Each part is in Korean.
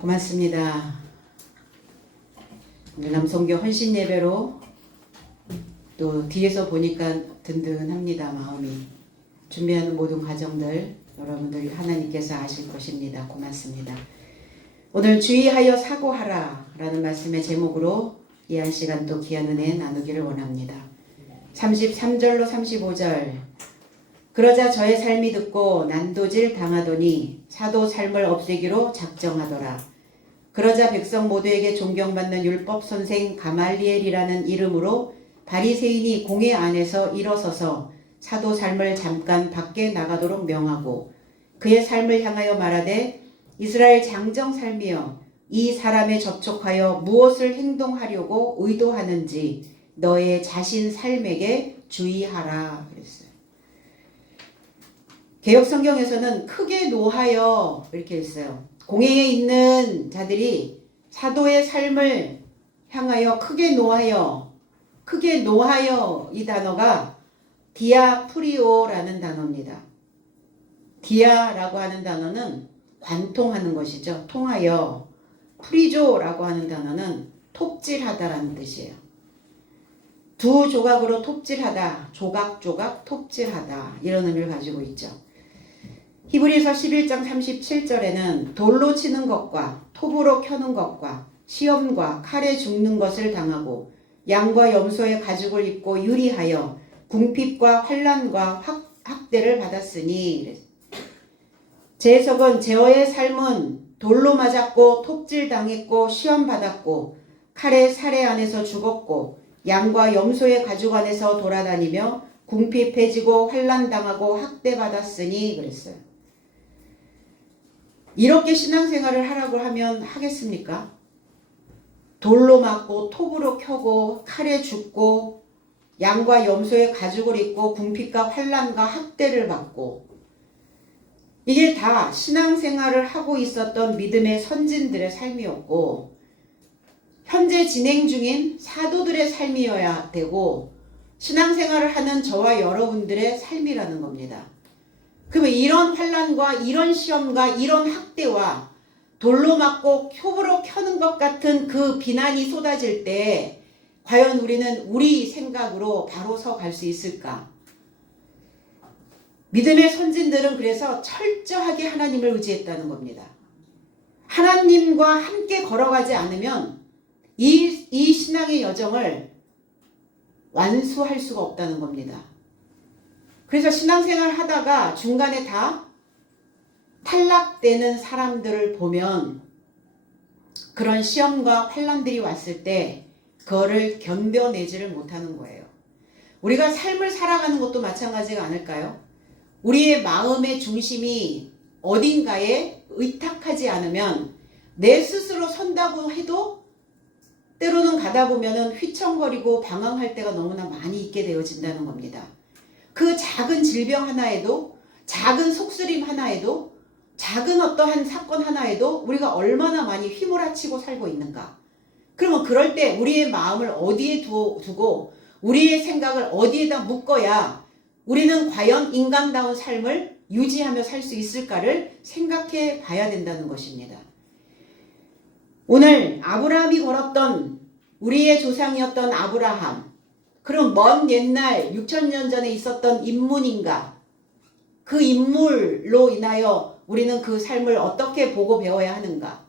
고맙습니다. 오늘 남성교 헌신 예배로 또 뒤에서 보니까 든든합니다. 마음이. 준비하는 모든 과정들 여러분들 하나님께서 아실 것입니다. 고맙습니다. 오늘 주의하여 사고하라 라는 말씀의 제목으로 이 한 시간 또 귀한 은혜 나누기를 원합니다. 33절로 35절. 그러자 저의 삶이 듣고 난도질 당하더니 사도 삶을 없애기로 작정하더라. 그러자 백성 모두에게 존경받는 율법 선생 가말리엘이라는 이름으로 바리새인이 공회 안에서 일어서서 사도 삶을 잠깐 밖에 나가도록 명하고 그의 삶을 향하여 말하되 이스라엘 장정 삶이여 이 사람에 접촉하여 무엇을 행동하려고 의도하는지 너의 자신 삶에게 주의하라 그랬어요. 개역 성경에서는 크게 노하여 이렇게 했어요. 공회에 있는 자들이 사도의 삶을 향하여 크게 노하여 이 단어가 디아프리오라는 단어입니다. 디아라고 하는 단어는 관통하는 것이죠. 통하여. 프리조라고 하는 단어는 톱질하다라는 뜻이에요. 두 조각으로 톱질하다, 조각조각 톱질하다 이런 의미를 가지고 있죠. 히브리서 11장 37절에는 돌로 치는 것과 톱으로 켜는 것과 시험과 칼에 죽는 것을 당하고 양과 염소의 가죽을 입고 유리하여 궁핍과 환난과 학대를 받았으니 제 해석은 제어의 삶은 돌로 맞았고 톱질 당했고 시험 받았고 칼의 살해 안에서 죽었고 양과 염소의 가죽 안에서 돌아다니며 궁핍해지고 환난 당하고 학대받았으니 그랬어요. 이렇게 신앙생활을 하라고 하면 하겠습니까? 돌로 맞고 톱으로 켜고 칼에 죽고 양과 염소의 가죽을 입고 궁핍과 환난과 학대를 받고 이게 다 신앙생활을 하고 있었던 믿음의 선진들의 삶이었고 현재 진행 중인 사도들의 삶이어야 되고 신앙생활을 하는 저와 여러분들의 삶이라는 겁니다. 그러면 이런 환난과 이런 시험과 이런 학대와 돌로 맞고 톱으로 켜는 것 같은 그 비난이 쏟아질 때 과연 우리는 우리 생각으로 바로 서 갈 수 있을까? 믿음의 선진들은 그래서 철저하게 하나님을 의지했다는 겁니다. 하나님과 함께 걸어가지 않으면 이 신앙의 여정을 완수할 수가 없다는 겁니다. 그래서 신앙생활 하다가 중간에 다 탈락되는 사람들을 보면 그런 시험과 환난들이 왔을 때 그거를 견뎌내지를 못하는 거예요. 우리가 삶을 살아가는 것도 마찬가지가 아닐까요? 우리의 마음의 중심이 어딘가에 의탁하지 않으면 내 스스로 선다고 해도 때로는 가다 보면은 휘청거리고 방황할 때가 너무나 많이 있게 되어진다는 겁니다. 그 작은 질병 하나에도 작은 속쓰림 하나에도 작은 어떠한 사건 하나에도 우리가 얼마나 많이 휘몰아치고 살고 있는가. 그러면 그럴 때 우리의 마음을 어디에 두고 우리의 생각을 어디에다 묶어야 우리는 과연 인간다운 삶을 유지하며 살 수 있을까를 생각해 봐야 된다는 것입니다. 오늘 아브라함이 걸었던 우리의 조상이었던 아브라함, 그럼 먼 옛날 6,000년 전에 있었던 인물인가? 그 인물로 인하여 우리는 그 삶을 어떻게 보고 배워야 하는가?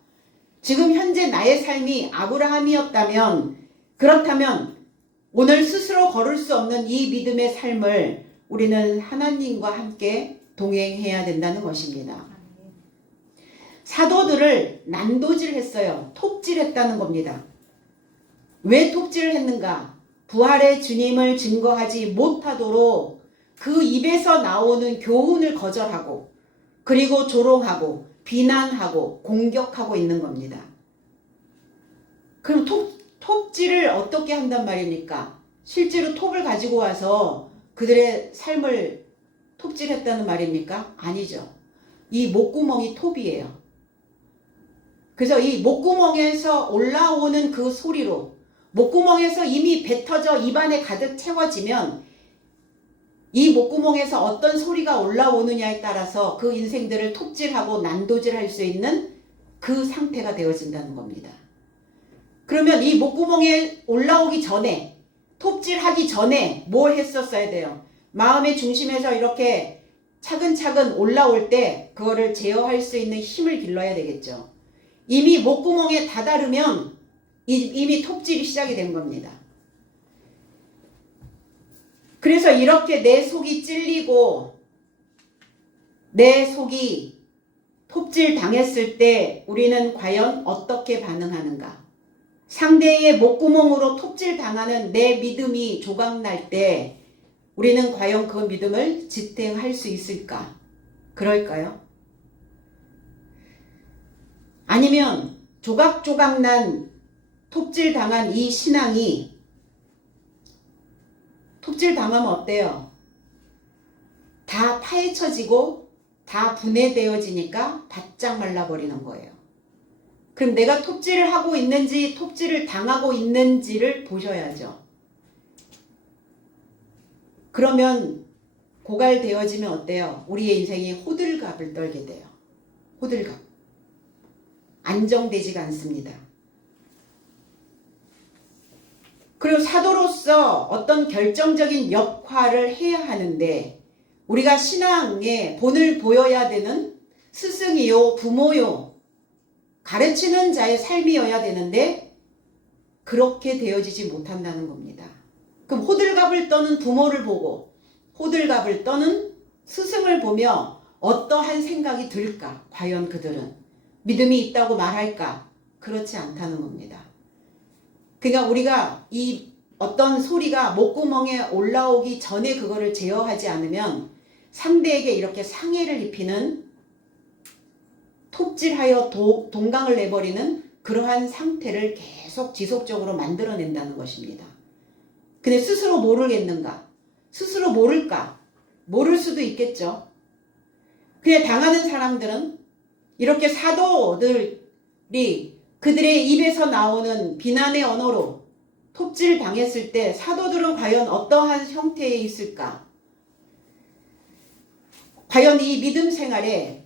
지금 현재 나의 삶이 아브라함이었다면 그렇다면 오늘 스스로 걸을 수 없는 이 믿음의 삶을 우리는 하나님과 함께 동행해야 된다는 것입니다. 사도들을 난도질했어요. 톱질했다는 겁니다. 왜 톱질을 했는가? 부활의 주님을 증거하지 못하도록 그 입에서 나오는 교훈을 거절하고 그리고 조롱하고 비난하고 공격하고 있는 겁니다. 그럼 톱질을 어떻게 한단 말입니까? 실제로 톱을 가지고 와서 그들의 삶을 톱질했다는 말입니까? 아니죠. 이 목구멍이 톱이에요. 그래서 이 목구멍에서 올라오는 그 소리로 목구멍에서 이미 뱉어져 입안에 가득 채워지면 이 목구멍에서 어떤 소리가 올라오느냐에 따라서 그 인생들을 톱질하고 난도질할 수 있는 그 상태가 되어진다는 겁니다. 그러면 이 목구멍에 올라오기 전에, 톱질하기 전에 뭘 했었어야 돼요? 마음의 중심에서 이렇게 차근차근 올라올 때 그거를 제어할 수 있는 힘을 길러야 되겠죠. 이미 목구멍에 다다르면 이미 톱질이 시작이 된 겁니다. 그래서 이렇게 내 속이 찔리고 내 속이 톱질 당했을 때 우리는 과연 어떻게 반응하는가? 상대의 목구멍으로 톱질 당하는 내 믿음이 조각날 때 우리는 과연 그 믿음을 지탱할 수 있을까? 그럴까요? 아니면 조각조각 난 톱질 당한 이 신앙이 톱질 당하면 어때요? 다 파헤쳐지고 다 분해되어지니까 바짝 말라버리는 거예요. 그럼 내가 톱질을 하고 있는지 톱질을 당하고 있는지를 보셔야죠. 그러면 고갈되어지면 어때요? 우리의 인생이 호들갑을 떨게 돼요. 호들갑. 안정되지가 않습니다. 그리고 사도로서 어떤 결정적인 역할을 해야 하는데 우리가 신앙의 본을 보여야 되는 스승이요 부모요 가르치는 자의 삶이어야 되는데 그렇게 되어지지 못한다는 겁니다. 그럼 호들갑을 떠는 부모를 보고 호들갑을 떠는 스승을 보며 어떠한 생각이 들까? 과연 그들은 믿음이 있다고 말할까? 그렇지 않다는 겁니다. 그러니까 우리가 이 어떤 소리가 목구멍에 올라오기 전에 그거를 제어하지 않으면 상대에게 이렇게 상해를 입히는 톱질하여 동강을 내버리는 그러한 상태를 계속 지속적으로 만들어낸다는 것입니다. 근데 스스로 모르겠는가? 스스로 모를까? 모를 수도 있겠죠. 그냥 당하는 사람들은 이렇게 사도들이 그들의 입에서 나오는 비난의 언어로 톱질 당했을 때 사도들은 과연 어떠한 형태에 있을까? 과연 이 믿음 생활에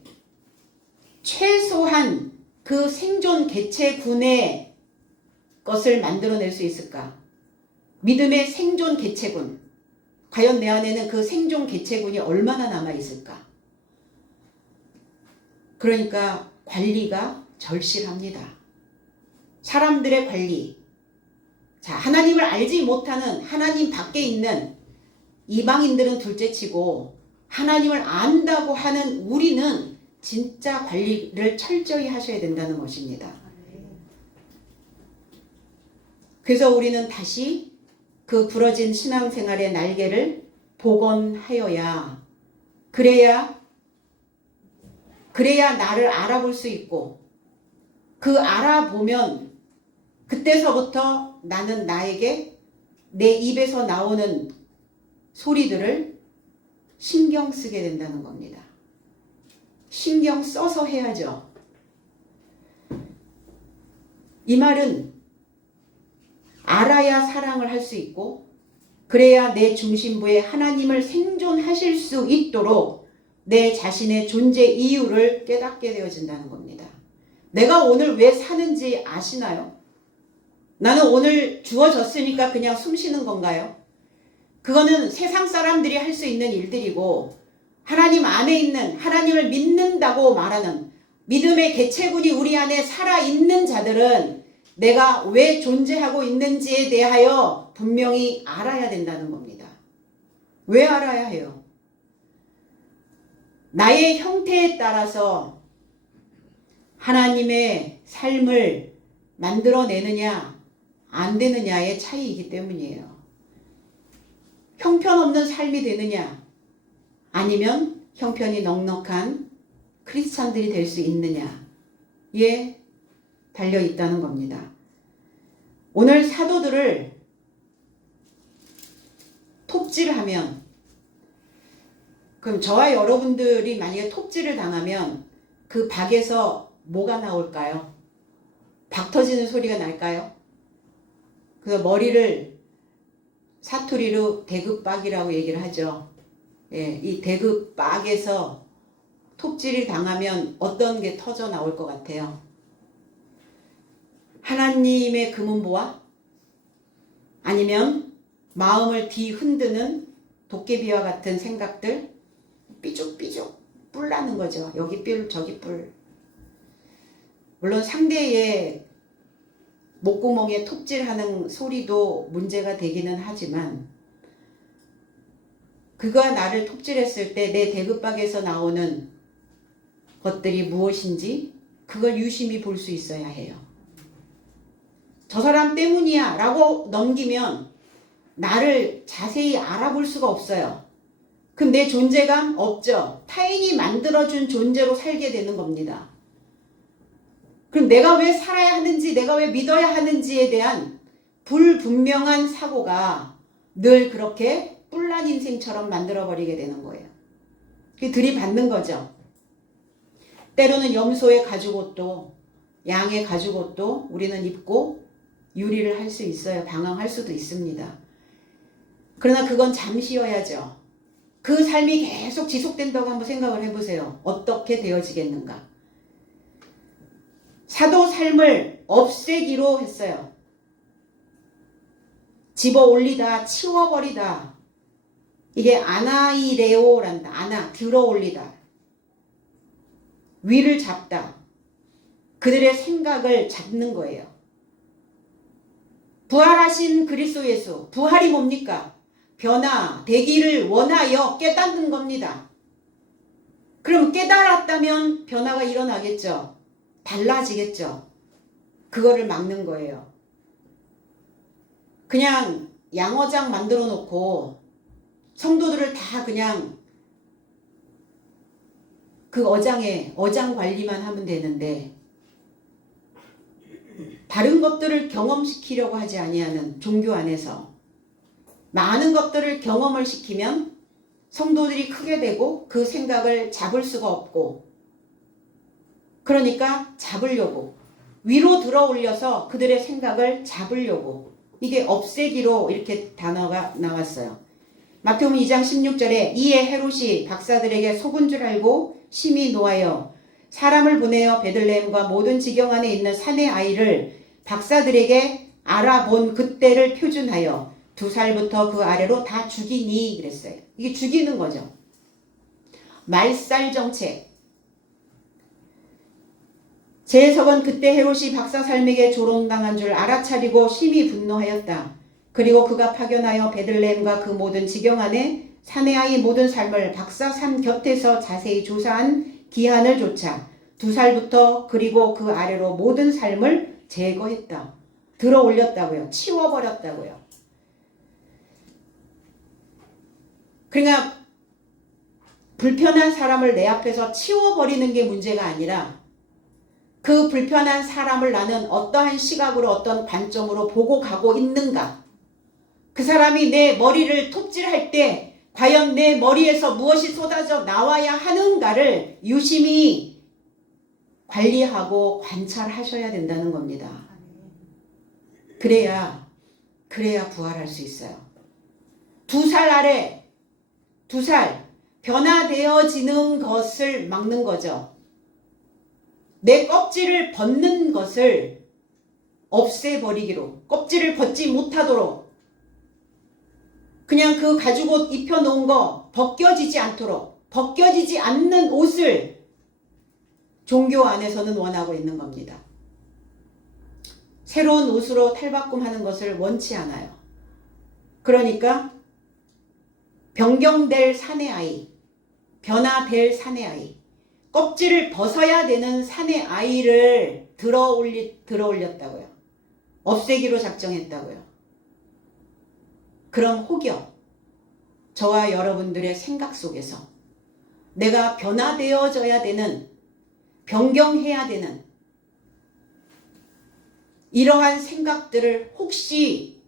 최소한 그 생존 개체군의 것을 만들어낼 수 있을까? 믿음의 생존 개체군. 과연 내 안에는 그 생존 개체군이 얼마나 남아있을까? 그러니까 관리가 절실합니다. 사람들의 관리. 자, 하나님을 알지 못하는 하나님 밖에 있는 이방인들은 둘째치고 하나님을 안다고 하는 우리는 진짜 관리를 철저히 하셔야 된다는 것입니다. 그래서 우리는 다시 그 부러진 신앙생활의 날개를 복원하여야 그래야 나를 알아볼 수 있고 그 알아보면 그때서부터 나는 나에게 내 입에서 나오는 소리들을 신경 쓰게 된다는 겁니다. 신경 써서 해야죠. 이 말은 알아야 사랑을 할 수 있고 그래야 내 중심부에 하나님을 생존하실 수 있도록 내 자신의 존재 이유를 깨닫게 되어진다는 겁니다. 내가 오늘 왜 사는지 아시나요? 나는 오늘 주어졌으니까 그냥 숨 쉬는 건가요? 그거는 세상 사람들이 할 수 있는 일들이고 하나님 안에 있는 하나님을 믿는다고 말하는 믿음의 개체군이 우리 안에 살아있는 자들은 내가 왜 존재하고 있는지에 대하여 분명히 알아야 된다는 겁니다. 왜 알아야 해요? 나의 형태에 따라서 하나님의 삶을 만들어내느냐 안 되느냐의 차이이기 때문이에요. 형편없는 삶이 되느냐 아니면 형편이 넉넉한 크리스찬들이 될 수 있느냐에 달려있다는 겁니다. 오늘 사도들을 톱질하면 그럼 저와 여러분들이 만약에 톱질을 당하면 그 박에서 뭐가 나올까요? 박 터지는 소리가 날까요? 그래서 머리를 사투리로 대급박이라고 얘기를 하죠. 예, 이 대급박에서 톱질이 당하면 어떤 게 터져 나올 것 같아요? 하나님의 금은보화? 아니면 마음을 뒤흔드는 도깨비와 같은 생각들? 삐죽삐죽 뿔나는 거죠. 여기 뿔 저기 뿔. 물론 상대의 목구멍에 톱질하는 소리도 문제가 되기는 하지만 그가 나를 톱질했을 때 내 대급박에서 나오는 것들이 무엇인지 그걸 유심히 볼 수 있어야 해요. 저 사람 때문이야 라고 넘기면 나를 자세히 알아볼 수가 없어요. 그럼 내 존재감 없죠. 타인이 만들어준 존재로 살게 되는 겁니다. 그럼 내가 왜 살아야 하는지, 내가 왜 믿어야 하는지에 대한 불분명한 사고가 늘 그렇게 뿔난 인생처럼 만들어버리게 되는 거예요. 그게 들이받는 거죠. 때로는 염소의 가죽옷도 양의 가죽옷도 우리는 입고 유리를 할 수 있어요. 방황할 수도 있습니다. 그러나 그건 잠시여야죠. 그 삶이 계속 지속된다고 한번 생각을 해보세요. 어떻게 되어지겠는가? 사도 삶을 없애기로 했어요. 집어 올리다, 치워버리다. 이게 아나이레오란다. 아나, 들어 올리다. 위를 잡다. 그들의 생각을 잡는 거예요. 부활하신 그리스도 예수, 부활이 뭡니까? 변화되기를 원하여 깨닫는 겁니다. 그럼 깨달았다면 변화가 일어나겠죠. 달라지겠죠. 그거를 막는 거예요. 그냥 양어장 만들어 놓고 성도들을 다 그냥 그 어장 관리만 하면 되는데 다른 것들을 경험시키려고 하지 아니하는 종교 안에서 많은 것들을 경험을 시키면 성도들이 크게 되고 그 생각을 잡을 수가 없고 그러니까 잡으려고 위로 들어 올려서 그들의 생각을 잡으려고 이게 없애기로 이렇게 단어가 나왔어요. 마태복음 2장 16절에 이에 헤롯이 박사들에게 속은 줄 알고 심히 노하여 사람을 보내어 베들레헴과 모든 지경 안에 있는 산의 아이를 박사들에게 알아본 그때를 표준하여 2살부터 그 아래로 다 죽이니 그랬어요. 이게 죽이는 거죠. 말살 정책. 제석은 그때 헤롯이 박사 삶에게 조롱당한 줄 알아차리고 심히 분노하였다. 그리고 그가 파견하여 베들레헴과 그 모든 지경 안에 산의 아이 모든 삶을 박사 삶 곁에서 자세히 조사한 기한을 조차 2살부터 그리고 그 아래로 모든 삶을 제거했다. 들어 올렸다고요. 치워버렸다고요. 그러니까 불편한 사람을 내 앞에서 치워버리는 게 문제가 아니라 그 불편한 사람을 나는 어떠한 시각으로 어떤 관점으로 보고 가고 있는가. 그 사람이 내 머리를 톱질할 때 과연 내 머리에서 무엇이 쏟아져 나와야 하는가를 유심히 관리하고 관찰하셔야 된다는 겁니다. 그래야 부활할 수 있어요. 2살 아래 2살 변화되어지는 것을 막는 거죠. 내 껍질을 벗는 것을 없애버리기로 껍질을 벗지 못하도록 그냥 그 가죽옷 입혀놓은 거 벗겨지지 않도록 벗겨지지 않는 옷을 종교 안에서는 원하고 있는 겁니다. 새로운 옷으로 탈바꿈하는 것을 원치 않아요. 그러니까 변경될 사내 아이, 변화될 사내 아이, 껍질을 벗어야 되는 사내 아이를 들어 올렸다고요. 없애기로 작정했다고요. 그런 혹여 저와 여러분들의 생각 속에서 내가 변화되어져야 되는, 변경해야 되는 이러한 생각들을 혹시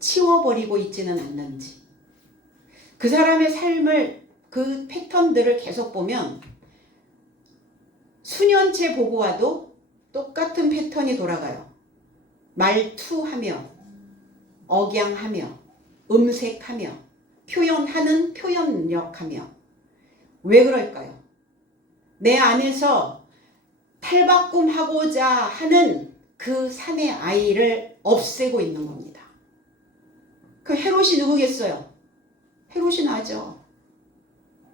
치워버리고 있지는 않는지, 그 사람의 삶을 그 패턴들을 계속 보면 수년째 보고 와도 똑같은 패턴이 돌아가요. 말투하며 억양하며 음색하며 표현하는 표현력하며. 왜 그럴까요? 내 안에서 탈바꿈하고자 하는 그 산의 아이를 없애고 있는 겁니다. 그 헤롯이 누구겠어요? 헤롯이 나죠.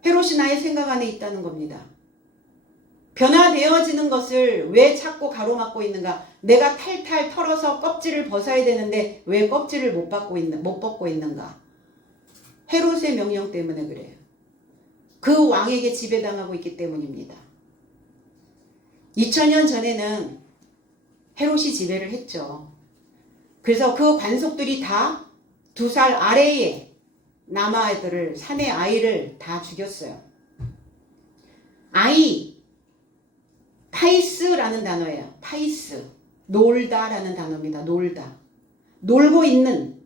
헤롯이 나의 생각 안에 있다는 겁니다. 변화되어지는 것을 왜 찾고 가로막고 있는가? 내가 탈탈 털어서 껍질을 벗어야 되는데 왜 껍질을 못 벗고 있는가? 헤롯의 명령 때문에 그래요. 그 왕에게 지배당하고 있기 때문입니다. 2000년 전에는 헤롯이 지배를 했죠. 그래서 그 관속들이 다 2살 아래의 남아들을, 산의 아이를 다 죽였어요. 아이, 파이스라는 단어예요. 파이스. 놀다라는 단어입니다. 놀다. 놀고 있는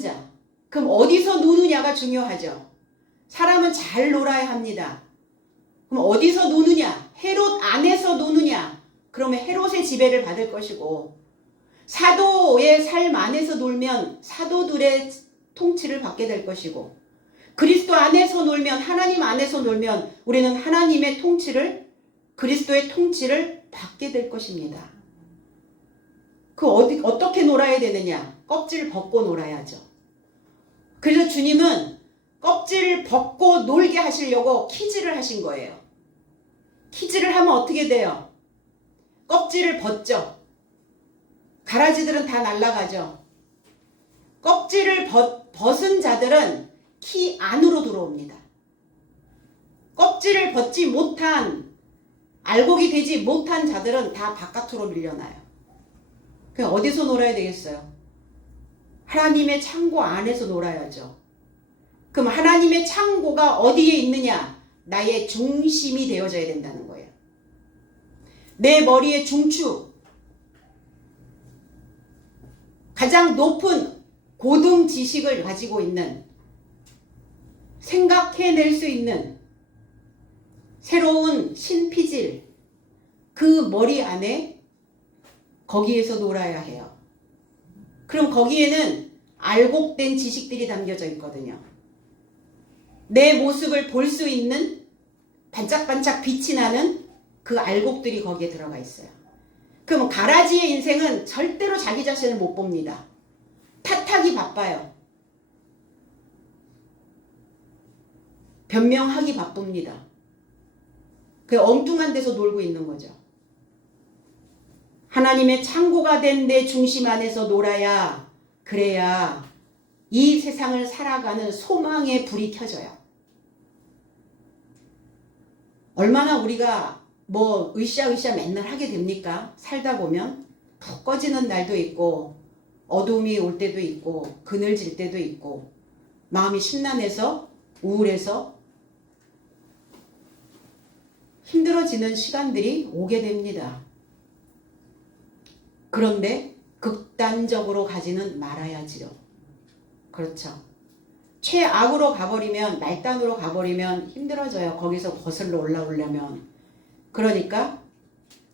자. 그럼 어디서 노느냐가 중요하죠. 사람은 잘 놀아야 합니다. 그럼 어디서 노느냐? 헤롯 안에서 노느냐? 그러면 헤롯의 지배를 받을 것이고, 사도의 삶 안에서 놀면 사도들의 통치를 받게 될 것이고, 그리스도 안에서 놀면, 하나님 안에서 놀면 우리는 하나님의 통치를, 그리스도의 통치를 받게 될 것입니다. 어떻게 놀아야 되느냐? 껍질을 벗고 놀아야죠. 그래서 주님은 껍질을 벗고 놀게 하시려고 키즈를 하신 거예요. 키즈를 하면 어떻게 돼요? 껍질을 벗죠. 가라지들은 다 날아가죠. 껍질을 벗은 자들은 키 안으로 들어옵니다. 껍질을 벗지 못한, 알곡이 되지 못한 자들은 다 바깥으로 밀려나요. 그럼 어디서 놀아야 되겠어요? 하나님의 창고 안에서 놀아야죠. 그럼 하나님의 창고가 어디에 있느냐? 나의 중심이 되어져야 된다는 거예요. 내 머리의 중추, 가장 높은 고등 지식을 가지고 있는, 생각해낼 수 있는 새로운 신피질, 그 머리 안에 거기에서 놀아야 해요. 그럼 거기에는 알곡된 지식들이 담겨져 있거든요. 내 모습을 볼 수 있는 반짝반짝 빛이 나는 그 알곡들이 거기에 들어가 있어요. 그럼 가라지의 인생은 절대로 자기 자신을 못 봅니다. 탓하기 바빠요. 변명하기 바쁩니다. 그 엉뚱한 데서 놀고 있는 거죠. 하나님의 창고가 된 내 중심 안에서 놀아야, 그래야 이 세상을 살아가는 소망의 불이 켜져요. 얼마나 우리가 으쌰으쌰 맨날 하게 됩니까? 살다 보면 푹 꺼지는 날도 있고, 어둠이 올 때도 있고, 그늘질 때도 있고, 마음이 심란해서, 우울해서 힘들어지는 시간들이 오게 됩니다. 그런데 극단적으로 가지는 말아야지요. 그렇죠. 최악으로 가버리면, 말단으로 가버리면 힘들어져요. 거기서 거슬러 올라오려면. 그러니까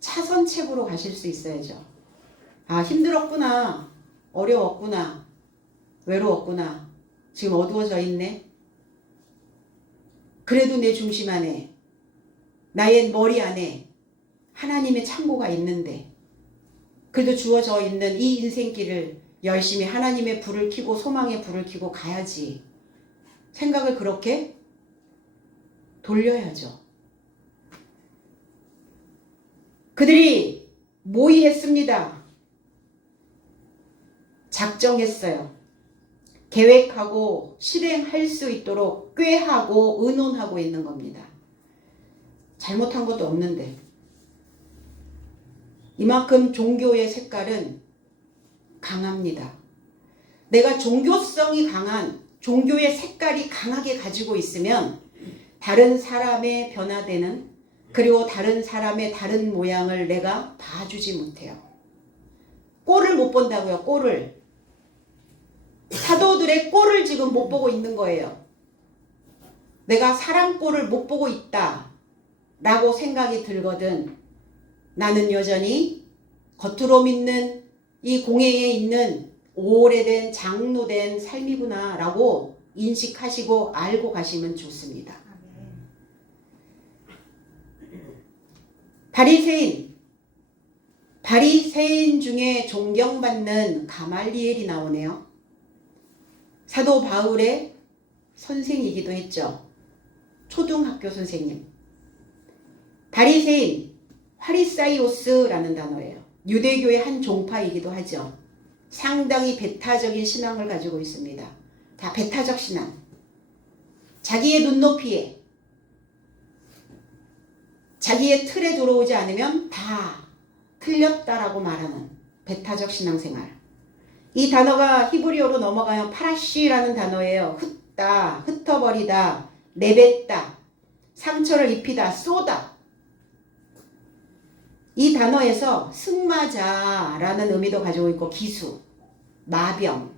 차선책으로 가실 수 있어야죠. 아, 힘들었구나. 어려웠구나. 외로웠구나. 지금 어두워져 있네. 그래도 내 중심 안에, 나의 머리 안에 하나님의 창고가 있는데, 그래도 주어져 있는 이 인생길을 열심히 하나님의 불을 켜고, 소망의 불을 켜고 가야지. 생각을 그렇게 돌려야죠. 그들이 모의했습니다. 작정했어요. 계획하고 실행할 수 있도록 꾀하고 의논하고 있는 겁니다. 잘못한 것도 없는데. 이만큼 종교의 색깔은 강합니다. 내가 종교성이 강한, 종교의 색깔이 강하게 가지고 있으면 다른 사람의 변화되는, 그리고 다른 사람의 다른 모양을 내가 봐주지 못해요. 꼴을 못 본다고요. 꼴을. 사도들의 꼴을 지금 못 보고 있는 거예요. 내가 사람 꼴을 못 보고 있다 라고 생각이 들거든 나는 여전히 겉으로 믿는 이 공회에 있는 오래된 장로된 삶이구나 라고 인식하시고 알고 가시면 좋습니다. 바리새인 중에 존경받는 가말리엘이 나오네요. 사도 바울의 선생이기도 했죠. 초등학교 선생님. 바리새인, 화리사이오스라는 단어예요. 유대교의 한 종파이기도 하죠. 상당히 배타적인 신앙을 가지고 있습니다. 다 배타적 신앙. 자기의 눈높이에, 자기의 틀에 들어오지 않으면 다 틀렸다라고 말하는 배타적 신앙생활. 이 단어가 히브리어로 넘어가면 파라시라는 단어예요. 흩다, 흩어버리다, 내뱉다, 상처를 입히다, 쏘다. 이 단어에서 승마자라는 의미도 가지고 있고 기수, 마병.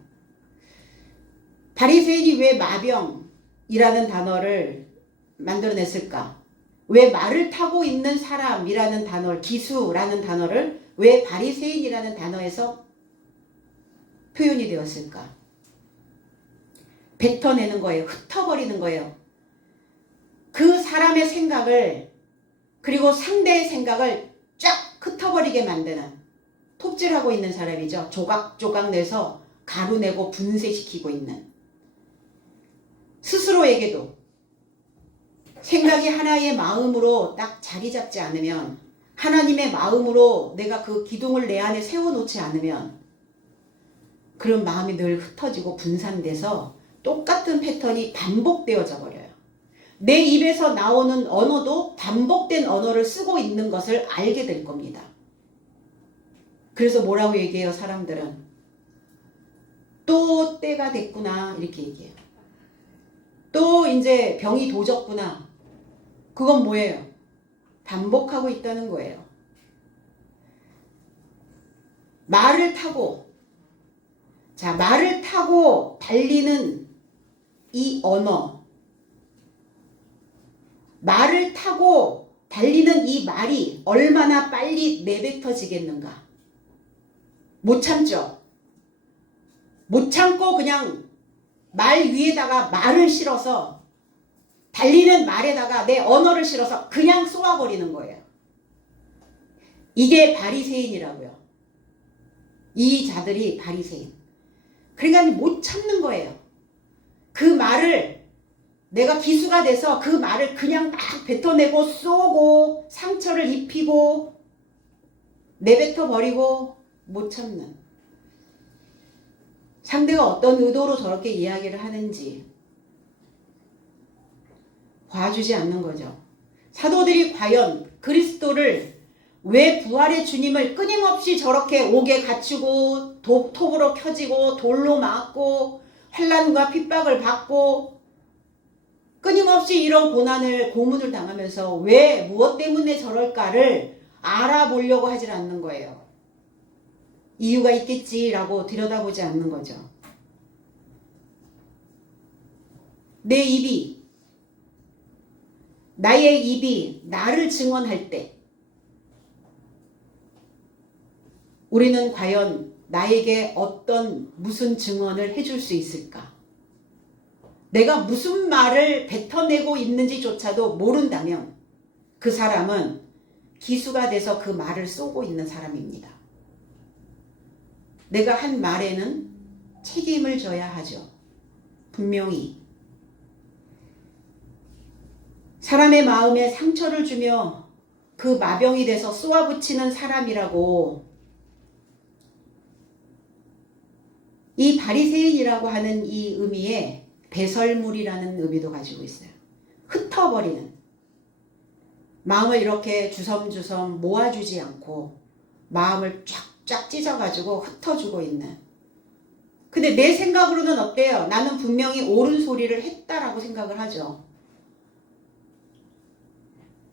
바리새인이 왜 마병이라는 단어를 만들어냈을까? 왜 말을 타고 있는 사람이라는 단어를, 기수라는 단어를 왜 바리새인이라는 단어에서 표현이 되었을까? 뱉어내는 거예요. 흩어버리는 거예요. 그 사람의 생각을, 그리고 상대의 생각을 쫙 흩어버리게 만드는, 톱질하고 있는 사람이죠. 조각조각 내서 가루내고 분쇄시키고 있는. 스스로에게도 생각이 하나의 마음으로 딱 자리 잡지 않으면, 하나님의 마음으로 내가 그 기둥을 내 안에 세워놓지 않으면 그런 마음이 늘 흩어지고 분산돼서 똑같은 패턴이 반복되어져 버려요. 내 입에서 나오는 언어도 반복된 언어를 쓰고 있는 것을 알게 될 겁니다. 그래서 뭐라고 얘기해요, 사람들은? 또 때가 됐구나, 이렇게 얘기해요. 또 이제 병이 도졌구나. 그건 뭐예요? 반복하고 있다는 거예요. 말을 타고 달리는 이 언어, 말을 타고 달리는 이 말이 얼마나 빨리 내뱉어지겠는가? 못 참죠. 못 참고 그냥 말 위에다가 말을 실어서, 달리는 말에다가 내 언어를 실어서 그냥 쏘아버리는 거예요. 이게 바리새인이라고요. 이 자들이 바리새인. 그러니까 못 참는 거예요. 그 말을, 내가 기수가 돼서 그 말을 그냥 막 뱉어내고 쏘고 상처를 입히고 내뱉어 버리고 못 참는. 상대가 어떤 의도로 저렇게 이야기를 하는지 봐주지 않는 거죠. 사도들이 과연 그리스도를, 왜 부활의 주님을 끊임없이 저렇게 옥에 갇히고 톱으로 켜지고 돌로 맞고 환난과 핍박을 받고 끊임없이 이런 고문을 당하면서 왜, 무엇 때문에 저럴까를 알아보려고 하질 않는 거예요. 이유가 있겠지라고 들여다보지 않는 거죠. 나의 입이 나를 증언할 때 우리는 과연 나에게 무슨 증언을 해줄 수 있을까? 내가 무슨 말을 뱉어내고 있는지조차도 모른다면 그 사람은 기수가 돼서 그 말을 쏘고 있는 사람입니다. 내가 한 말에는 책임을 져야 하죠. 분명히. 사람의 마음에 상처를 주며 그 마병이 돼서 쏘아붙이는 사람이라고 이 바리새인이라고 하는 이 의미에 배설물이라는 의미도 가지고 있어요. 흩어버리는. 마음을 이렇게 주섬주섬 모아주지 않고 마음을 쫙쫙 찢어가지고 흩어주고 있는. 근데 내 생각으로는 어때요? 나는 분명히 옳은 소리를 했다라고 생각을 하죠.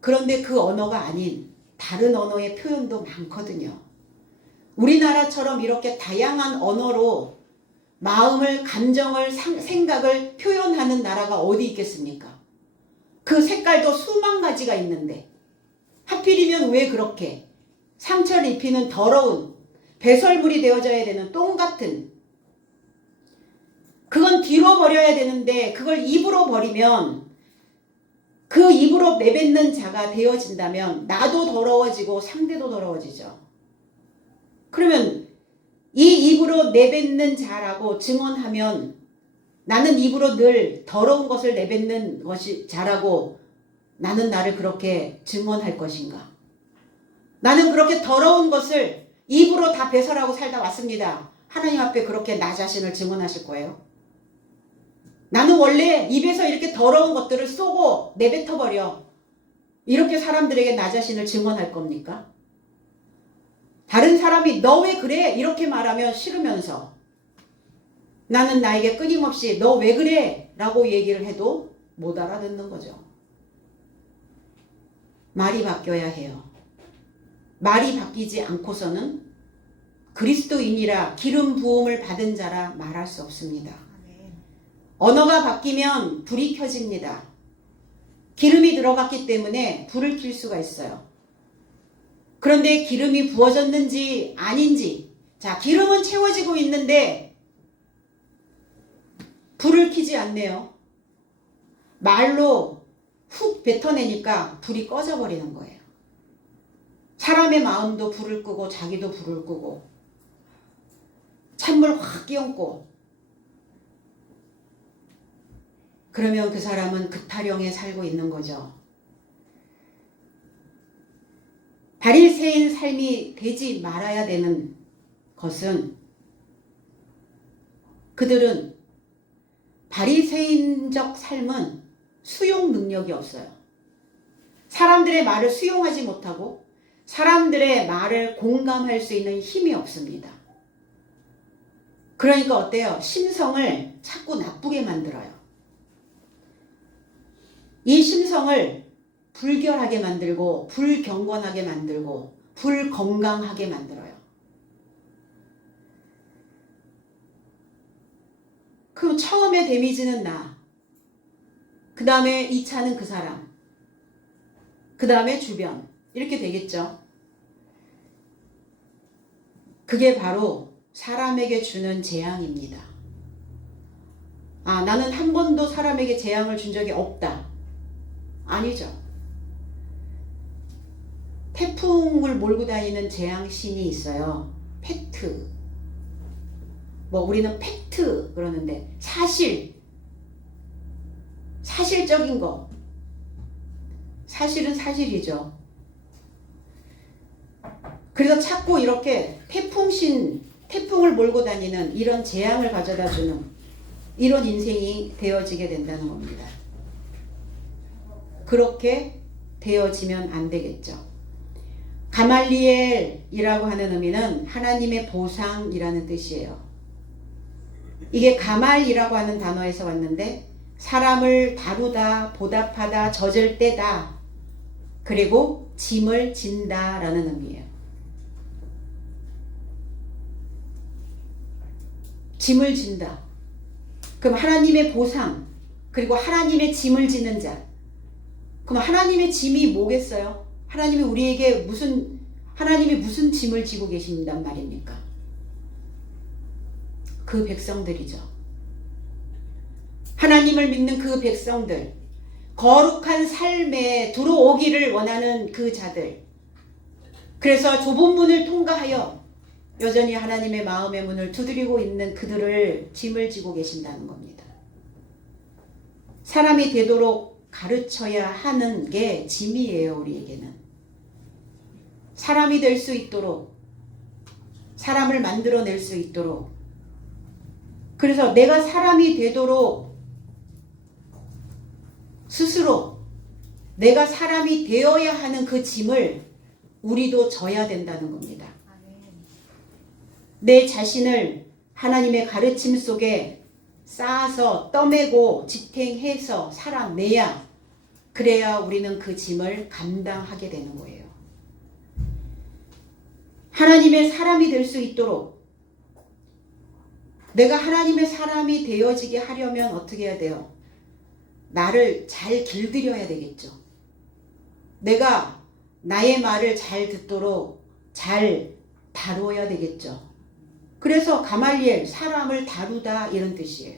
그런데 그 언어가 아닌 다른 언어의 표현도 많거든요. 우리나라처럼 이렇게 다양한 언어로 마음을, 감정을, 생각을 표현하는 나라가 어디 있겠습니까? 그 색깔도 수만 가지가 있는데 하필이면 왜 그렇게 상처를 입히는 더러운 배설물이 되어져야 되는 똥 같은, 그건 뒤로 버려야 되는데 그걸 입으로 버리면 그 입으로 내뱉는 자가 되어진다면 나도 더러워지고 상대도 더러워지죠. 그러면 이 입으로 내뱉는 자라고 증언하면 나는 입으로 늘 더러운 것을 내뱉는 것이 자라고 나는 나를 그렇게 증언할 것인가? 나는 그렇게 더러운 것을 입으로 다 배설하고 살다 왔습니다. 하나님 앞에 그렇게 나 자신을 증언하실 거예요? 나는 원래 입에서 이렇게 더러운 것들을 쏘고 내뱉어버려. 이렇게 사람들에게 나 자신을 증언할 겁니까? 다른 사람이 너 왜 그래? 이렇게 말하면 싫으면서 나는 나에게 끊임없이 너 왜 그래? 라고 얘기를 해도 못 알아듣는 거죠. 말이 바뀌어야 해요. 말이 바뀌지 않고서는 그리스도인이라 기름 부음을 받은 자라 말할 수 없습니다. 언어가 바뀌면 불이 켜집니다. 기름이 들어갔기 때문에 불을 켤 수가 있어요. 그런데 기름이 부어졌는지 아닌지, 자, 기름은 채워지고 있는데 불을 켜지 않네요. 말로 훅 뱉어내니까 불이 꺼져버리는 거예요. 사람의 마음도 불을 끄고 자기도 불을 끄고 찬물 확 끼얹고 그러면 그 사람은 급타령에 살고 있는 거죠. 바리새인 삶이 되지 말아야 되는 것은 그들은 바리새인적 삶은 수용 능력이 없어요. 사람들의 말을 수용하지 못하고 사람들의 말을 공감할 수 있는 힘이 없습니다. 그러니까 어때요? 심성을 자꾸 나쁘게 만들어요. 이 심성을 불결하게 만들고 불경건하게 만들고 불건강하게 만들어요. 그럼 처음에 데미지는 나, 그 다음에 2차는 그 사람, 그 다음에 주변, 이렇게 되겠죠. 그게 바로 사람에게 주는 재앙입니다. 아, 나는 한 번도 사람에게 재앙을 준 적이 없다. 아니죠. 태풍을 몰고 다니는 재앙신이 있어요. 팩트. 뭐 우리는 팩트 그러는데 사실적인 거. 사실은 사실이죠. 그래서 자꾸 이렇게 태풍을 몰고 다니는 이런 재앙을 가져다주는 이런 인생이 되어지게 된다는 겁니다. 그렇게 되어지면 안 되겠죠. 가말리엘이라고 하는 의미는 하나님의 보상이라는 뜻이에요. 이게 가말이라고 하는 단어에서 왔는데 사람을 다루다, 보답하다, 젖을 떼다, 그리고 짐을 진다 라는 의미예요. 짐을 진다. 그럼 하나님의 보상, 그리고 하나님의 짐을 지는 자. 그럼 하나님의 짐이 뭐겠어요? 하나님이 우리에게 하나님이 무슨 짐을 지고 계신단 말입니까? 그 백성들이죠. 하나님을 믿는 그 백성들, 거룩한 삶에 들어오기를 원하는 그 자들. 그래서 좁은 문을 통과하여 여전히 하나님의 마음의 문을 두드리고 있는 그들을 짐을 지고 계신다는 겁니다. 사람이 되도록 가르쳐야 하는 게 짐이에요, 우리에게는. 사람이 될 수 있도록, 사람을 만들어낼 수 있도록. 그래서 내가 사람이 되도록 스스로 내가 사람이 되어야 하는 그 짐을 우리도 져야 된다는 겁니다. 내 자신을 하나님의 가르침 속에 쌓아서 떠매고 지탱해서 살아내야, 그래야 우리는 그 짐을 감당하게 되는 거예요. 하나님의 사람이 될 수 있도록, 내가 하나님의 사람이 되어지게 하려면 어떻게 해야 돼요? 나를 잘 길들여야 되겠죠. 내가 나의 말을 잘 듣도록 잘 다루어야 되겠죠. 그래서 가말리엘, 사람을 다루다 이런 뜻이에요.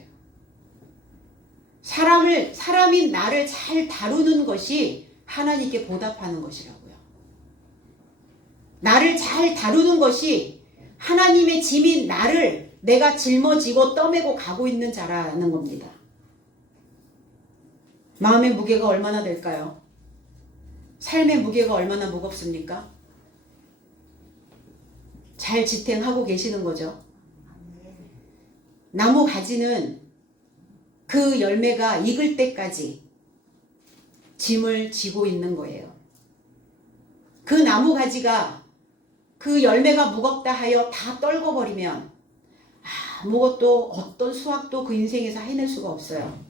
사람이 나를 잘 다루는 것이 하나님께 보답하는 것이라고요. 나를 잘 다루는 것이 하나님의 짐인 나를 내가 짊어지고 떠매고 가고 있는 자라는 겁니다. 마음의 무게가 얼마나 될까요? 삶의 무게가 얼마나 무겁습니까? 잘 지탱하고 계시는 거죠. 나무 가지는 그 열매가 익을 때까지 짐을 지고 있는 거예요. 그 나무 가지가 그 열매가 무겁다 하여 다 떨궈버리면 아무것도 어떤 수확도 그 인생에서 해낼 수가 없어요.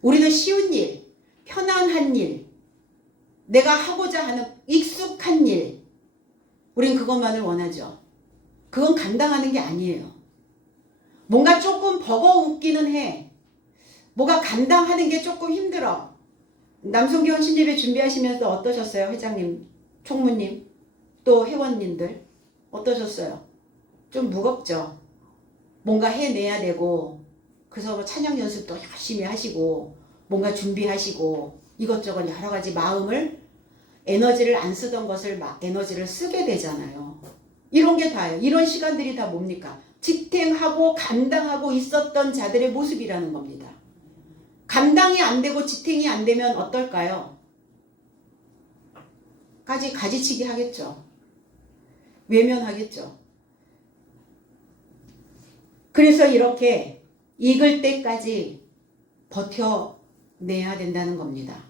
우리는 쉬운 일, 편안한 일, 내가 하고자 하는 익숙한 일, 우린 그것만을 원하죠. 그건 감당하는 게 아니에요. 뭔가 조금 버거웃기는 해. 뭐가 감당하는 게 조금 힘들어. 남성교원 신예배 준비하시면서 어떠셨어요? 회장님, 총무님, 또 회원님들 어떠셨어요? 좀 무겁죠? 뭔가 해내야 되고, 그래서 찬양 연습도 열심히 하시고, 뭔가 준비하시고, 이것저것 여러 가지 마음을, 에너지를 안 쓰던 것을 막 에너지를 쓰게 되잖아요. 이런 게 다예요. 이런 시간들이 다 뭡니까? 지탱하고 감당하고 있었던 자들의 모습이라는 겁니다. 감당이 안 되고 지탱이 안 되면 어떨까요? 가지치기 하겠죠. 외면하겠죠. 그래서 이렇게 익을 때까지 버텨내야 된다는 겁니다.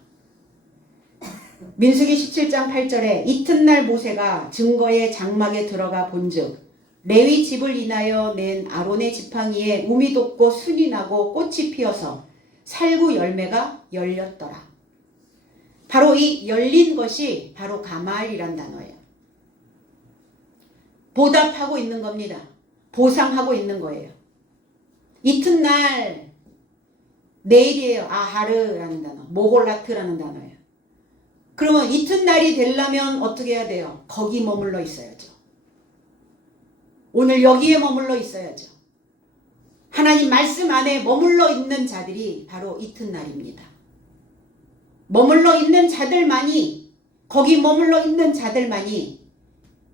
민수기 17장 8절에 이튿날 모세가 증거의 장막에 들어가 본즉 레위 집을 인하여 낸 아론의 지팡이에 우미 돋고 순이 나고 꽃이 피어서 살구 열매가 열렸더라. 바로 이 열린 것이 바로 가마일이란 단어예요. 보답하고 있는 겁니다. 보상하고 있는 거예요. 이튿날, 내일이에요. 아하르라는 단어, 모골라트라는 단어예요. 그러면 이튿날이 되려면 어떻게 해야 돼요? 거기 머물러 있어야죠. 오늘 여기에 머물러 있어야죠. 하나님 말씀 안에 머물러 있는 자들이 바로 이튿날입니다. 머물러 있는 자들만이, 거기 머물러 있는 자들만이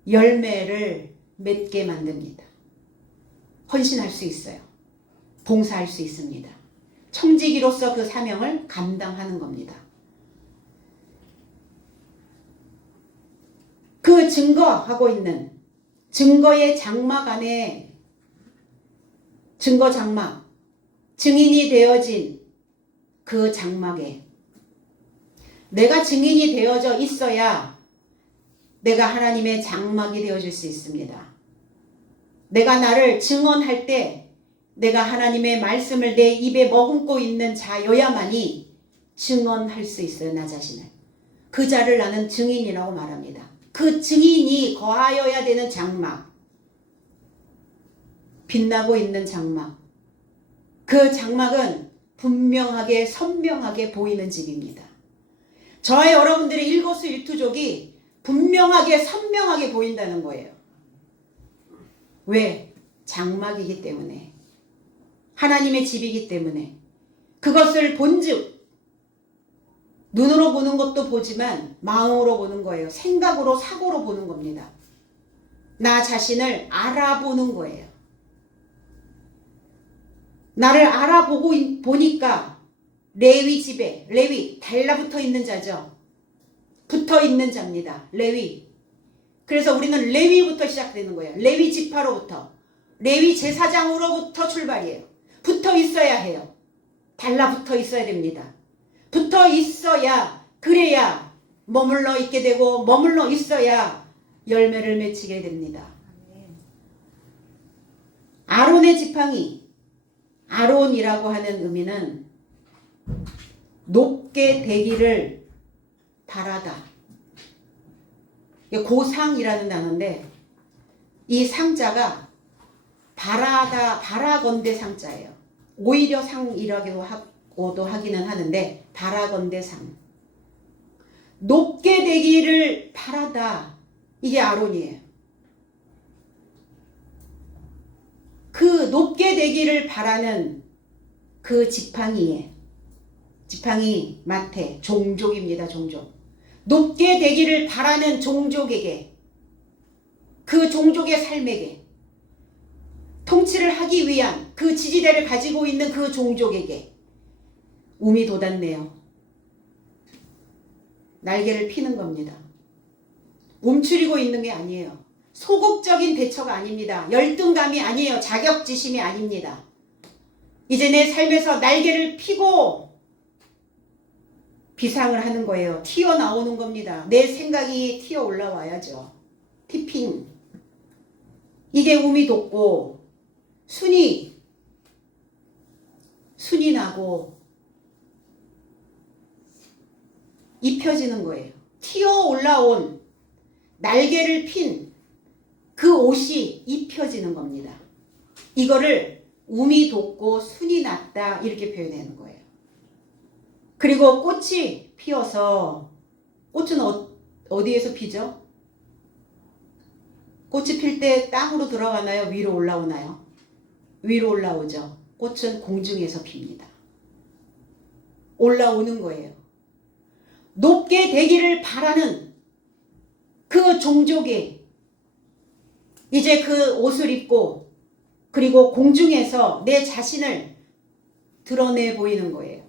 열매를 맺게 만듭니다. 헌신할 수 있어요. 봉사할 수 있습니다. 청지기로서 그 사명을 감당하는 겁니다. 그 증거하고 있는 증거의 장막 안에 증거 장막, 증인이 되어진 그 장막에 내가 증인이 되어져 있어야 내가 하나님의 장막이 되어질 수 있습니다. 내가 나를 증언할 때 내가 하나님의 말씀을 내 입에 머금고 있는 자여야만이 증언할 수 있어요. 나 자신을. 그 자를 나는 증인이라고 말합니다. 그 증인이 거하여야 되는 장막, 빛나고 있는 장막, 그 장막은 분명하게 선명하게 보이는 집입니다. 저와 여러분들의 일거수일투족이 분명하게 선명하게 보인다는 거예요. 왜? 장막이기 때문에, 하나님의 집이기 때문에. 그것을 본즉 눈으로 보는 것도 보지만 마음으로 보는 거예요. 생각으로, 사고로 보는 겁니다. 나 자신을 알아보는 거예요. 나를 알아보고 보니까 레위 집에, 레위 달라붙어 있는 자죠. 붙어 있는 자입니다. 레위. 그래서 우리는 레위부터 시작되는 거예요. 레위 지파로부터, 레위 제사장으로부터 출발이에요. 붙어 있어야 해요. 달라붙어 있어야 됩니다. 붙어 있어야, 그래야 머물러 있게 되고, 머물러 있어야 열매를 맺히게 됩니다. 아론의 지팡이, 아론이라고 하는 의미는 높게 되기를 바라다. 고상이라는 단어인데 이 상자가 바라다, 바라건대 상자예요. 오히려 상이라고도 하기는 하는데 바라건대 상. 높게 되기를 바라다. 이게 아론이에요. 그 높게 되기를 바라는 그 지팡이에 지팡이, 마태, 종족입니다. 종족. 높게 되기를 바라는 종족에게, 그 종족의 삶에게, 통치를 하기 위한 그 지지대를 가지고 있는 그 종족에게 움이 돋았네요. 날개를 피는 겁니다. 움츠리고 있는 게 아니에요. 소극적인 대처가 아닙니다. 열등감이 아니에요. 자격지심이 아닙니다. 이제 내 삶에서 날개를 피고 비상을 하는 거예요. 튀어나오는 겁니다. 내 생각이 튀어 올라와야죠. 티핑. 이게 움이 돋고 순이 나고 입혀지는 거예요. 튀어 올라온 날개를 핀 그 옷이 입혀지는 겁니다. 이거를 움이 돋고 순이 났다 이렇게 표현하는 거예요. 그리고 꽃이 피어서, 꽃은 어디에서 피죠? 꽃이 필 때 땅으로 들어가나요? 위로 올라오나요? 위로 올라오죠. 꽃은 공중에서 핍니다. 올라오는 거예요. 높게 되기를 바라는 그 종족이 이제 그 옷을 입고 그리고 공중에서 내 자신을 드러내 보이는 거예요.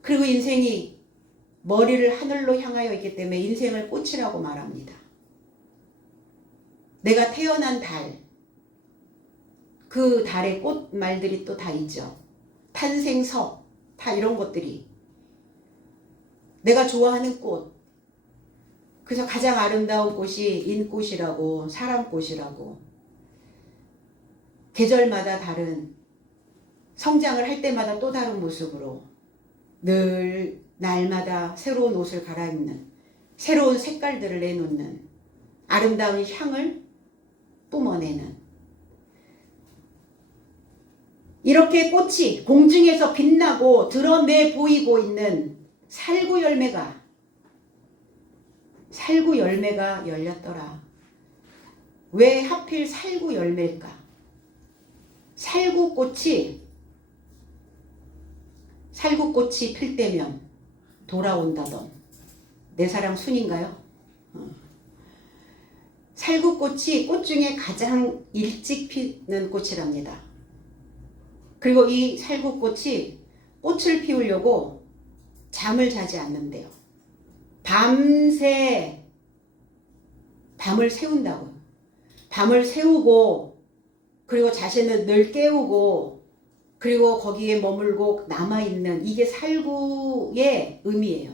그리고 인생이 머리를 하늘로 향하여 있기 때문에 인생을 꽃이라고 말합니다. 내가 태어난 달, 그 달의 꽃 말들이 또 다 있죠. 탄생석, 다 이런 것들이. 내가 좋아하는 꽃. 그래서 가장 아름다운 꽃이 인꽃이라고, 사람꽃이라고. 계절마다 다른, 성장을 할 때마다 또 다른 모습으로 늘 날마다 새로운 옷을 갈아입는, 새로운 색깔들을 내놓는 아름다운 향을 뿜어내는, 이렇게 꽃이 공중에서 빛나고 드러내 보이고 있는 살구 열매가 열렸더라. 왜 하필 살구 열매일까? 살구꽃이 필 때면 돌아온다던. 내 사랑 순인가요? 살구꽃이 꽃 중에 가장 일찍 피는 꽃이랍니다. 그리고 이 살구꽃이 꽃을 피우려고 잠을 자지 않는데요. 밤새 밤을 새운다고요. 밤을 새우고 그리고 자신을 늘 깨우고 그리고 거기에 머물고 남아있는, 이게 살구의 의미예요.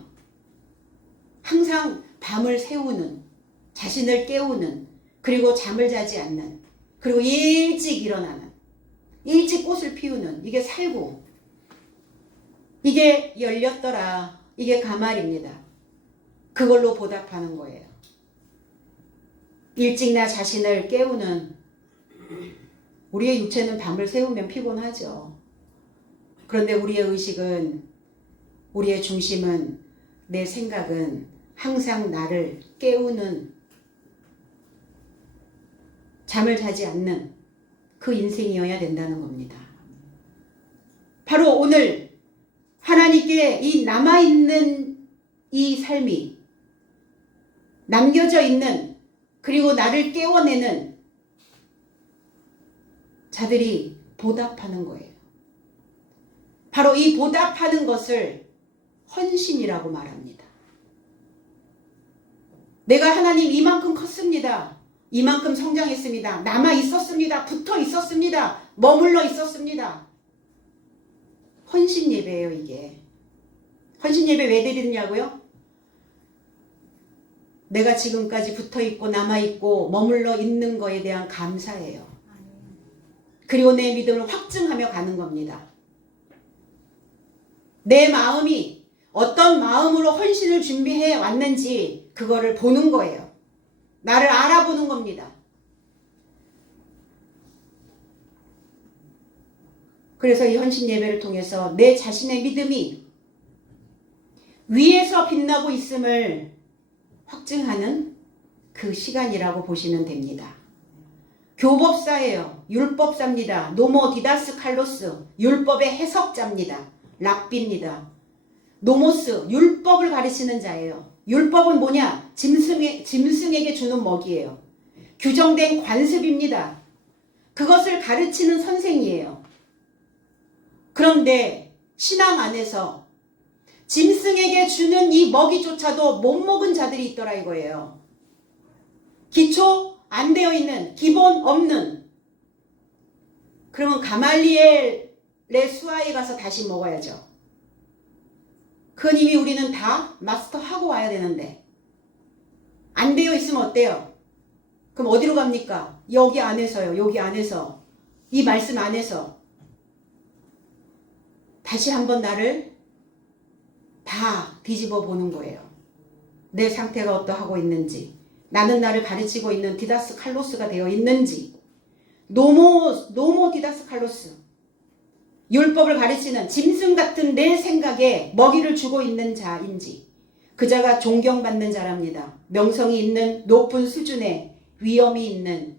항상 밤을 새우는, 자신을 깨우는, 그리고 잠을 자지 않는, 그리고 일찍 일어나는, 일찍 꽃을 피우는, 이게 살구. 이게 열렸더라. 이게 가말입니다. 그걸로 보답하는 거예요. 일찍 나 자신을 깨우는, 우리의 육체는 밤을 새우면 피곤하죠. 그런데 우리의 의식은, 우리의 중심은, 내 생각은 항상 나를 깨우는, 잠을 자지 않는 그 인생이어야 된다는 겁니다. 바로 오늘 하나님께 이 남아있는 이 삶이, 남겨져 있는, 그리고 나를 깨워내는 자들이 보답하는 거예요. 바로 이 보답하는 것을 헌신이라고 말합니다. 내가 하나님 이만큼 컸습니다. 이만큼 성장했습니다. 남아 있었습니다. 붙어 있었습니다. 머물러 있었습니다. 헌신 예배예요, 이게. 헌신 예배 왜 드리느냐고요? 내가 지금까지 붙어 있고 남아 있고 머물러 있는 거에 대한 감사예요. 그리고 내 믿음을 확증하며 가는 겁니다. 내 마음이 어떤 마음으로 헌신을 준비해 왔는지 그거를 보는 거예요. 나를 알아보는 겁니다. 그래서 이 헌신 예배를 통해서 내 자신의 믿음이 위에서 빛나고 있음을 확증하는 그 시간이라고 보시면 됩니다. 교법사예요. 율법사입니다. 노모 디다스 칼로스, 율법의 해석자입니다. 랍비입니다. 노모스, 율법을 가르치는 자예요. 율법은 뭐냐? 짐승에게 주는 먹이에요. 규정된 관습입니다. 그것을 가르치는 선생이에요. 그런데 신앙 안에서 짐승에게 주는 이 먹이조차도 못 먹은 자들이 있더라 이거예요. 기초 안 되어 있는, 기본 없는. 그러면 가말리엘의 수하에 가서 다시 먹어야죠. 그건 이미 우리는 다 마스터하고 와야 되는데 안 되어 있으면 어때요? 그럼 어디로 갑니까? 여기 안에서요. 여기 안에서. 이 말씀 안에서 다시 한번 나를 다 뒤집어 보는 거예요. 내 상태가 어떠하고 있는지, 나는 나를 가르치고 있는 디다스 칼로스가 되어 있는지, 노모 디다스 칼로스, 율법을 가르치는 짐승 같은 내 생각에 먹이를 주고 있는 자인지, 그 자가 존경받는 자랍니다. 명성이 있는 높은 수준의 위엄이 있는,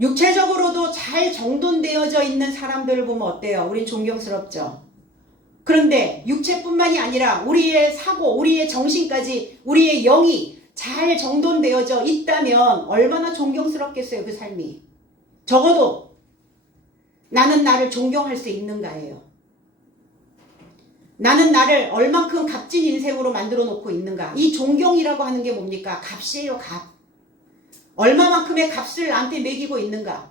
육체적으로도 잘 정돈되어져 있는 사람들을 보면 어때요? 우린 존경스럽죠. 그런데 육체뿐만이 아니라 우리의 사고, 우리의 정신까지, 우리의 영이 잘 정돈되어져 있다면 얼마나 존경스럽겠어요, 그 삶이. 적어도 나는 나를 존경할 수 있는가예요. 나는 나를 얼만큼 값진 인생으로 만들어 놓고 있는가. 이 존경이라고 하는 게 뭡니까? 값이에요, 값. 얼마만큼의 값을 나한테 매기고 있는가.